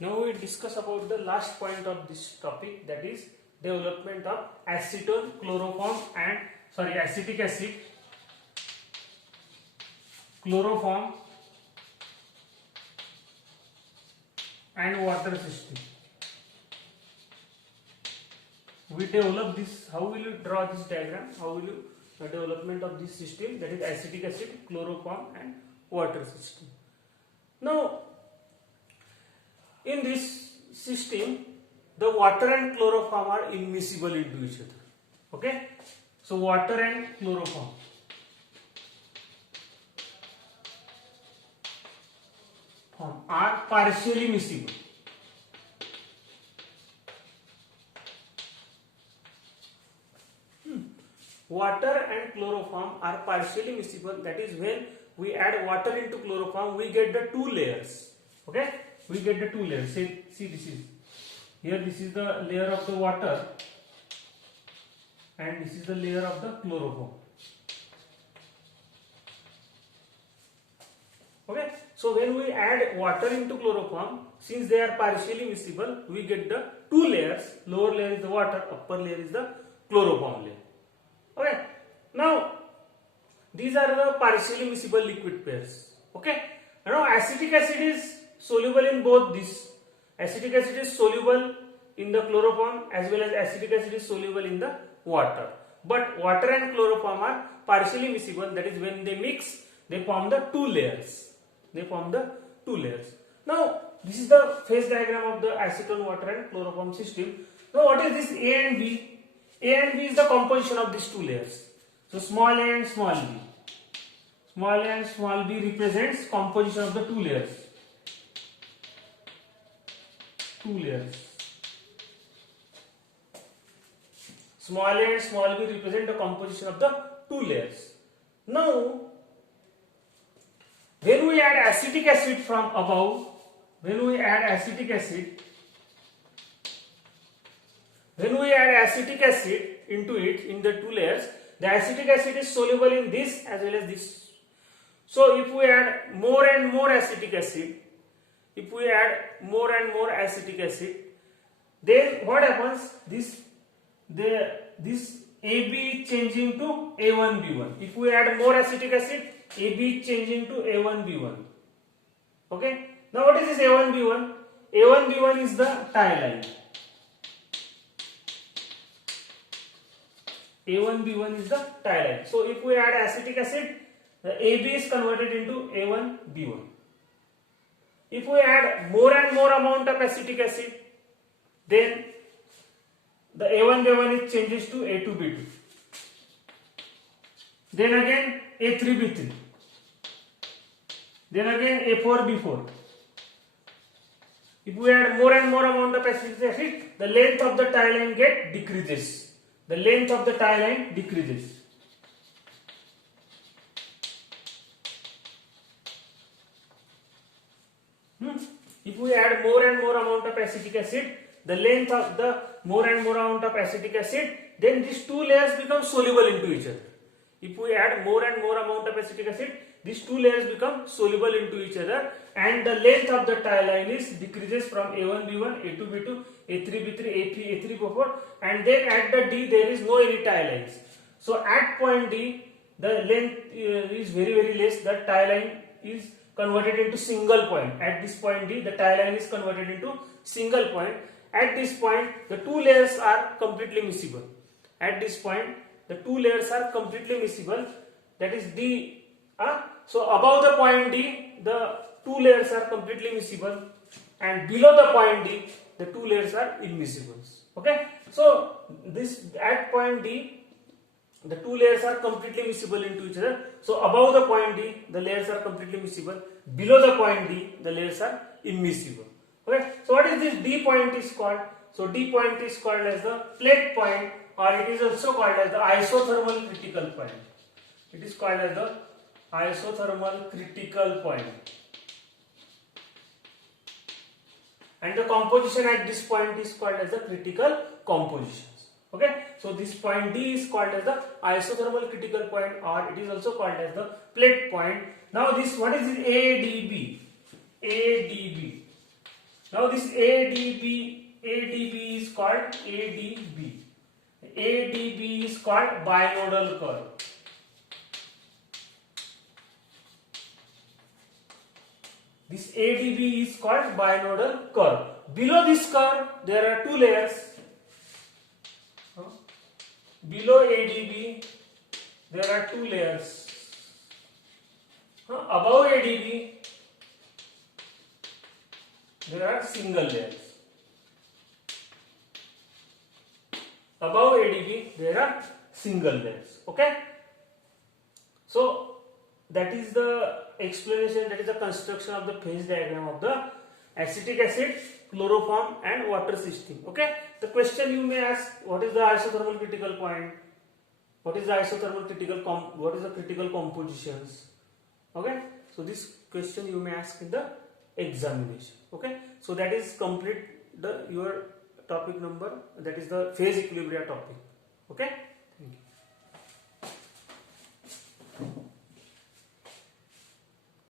Now we discuss about the last point of this topic, that is development of acetone, chloroform and acetic acid, chloroform and water system. We develop this. How will you draw this diagram? How will you development of this system, that is acetic acid, chloroform and water system. Now in this system, the water and chloroform are immiscible into each other. Okay, so water and chloroform are partially miscible. Water and chloroform are partially miscible. That is, when we add water into chloroform, we get the two layers. Okay, we get the two layers. See, this is here. This is the layer of the water, and this is the layer of the chloroform. Okay, so when we add water into chloroform, since they are partially miscible, we get the two layers. Lower layer is the water, upper layer is the chloroform layer. Okay, now these are the partially miscible liquid pairs. Okay, now acetic acid is soluble in both these. Acetic acid is soluble in the chloroform as well as acetic acid is soluble in the water. But water and chloroform are partially miscible. That is, when they mix, they form the two layers. Now this is the phase diagram of the acetone, water and chloroform system. Now what is this A and B? A and B is the composition of these two layers. So small a and small b. Small a and small b represents composition of the two layers. Small a and small b represent the composition of the two layers. Now, when we add acetic acid from above, when we add acetic acid into it, in the two layers, the acetic acid is soluble in this as well as this. So if we add more and more acetic acid, then what happens? This AB is changing to A1B1. If we add more acetic acid, AB is changing to A1B1. Okay. Now what is this A1B1? A1B1 is the tie line. A1B1 is the tie line. So if we add acetic acid, the AB is converted into A1B1. If we add more and more amount of acetic acid, then the A1B1 is changes to A2B2. Then again A3B3. Then again A4B4. If we add more and more amount of acetic acid, the length of the tie line decreases. If we add more and more amount of acetic acid, the length of the more and more amount of acetic acid, then these two layers become soluble into each other. If we add more and more amount of acetic acid, these two layers become soluble into each other, and the length of the tie line is decreases from A1B1, A2B2, A3B3, A3B4, and then at the D there is no any tie lines. So at point D, the length is very less. The tie line is converted into single point. At this point D, the tie line is converted into single point. At this point, the two layers are completely miscible. That is D. So above the point D, the two layers are completely miscible, and below the point D, the two layers are immiscible. Okay. So this at point D, the two layers are completely miscible into each other. So above the point D, the layers are completely miscible. Below the point D, the layers are immiscible. Okay. So what is this D point is called? So D point is called as the plate point, or it is also called as the isothermal critical point. And the composition at this point is called as the critical compositions. Okay, so this point D is called as the isothermal critical point, or it is also called as the plate point. Now this, what is this ADB? ADB. Now this ADB is called ADB. ADB is called binodal curve. This ADB is called binodal curve. Below this curve, there are two layers. Below ADB, there are two layers. Above ADB, there are single layers. Above ADB, there are single layers. Okay? So, that is the explanation, that is the construction of the phase diagram of the acetic acid, chloroform and water system. Okay? The question you may ask, what is the isothermal critical point? What is the isothermal critical what is the critical compositions? Okay? So this question you may ask in the examination. Okay? So that is complete your topic number, that is the phase equilibria topic. Okay?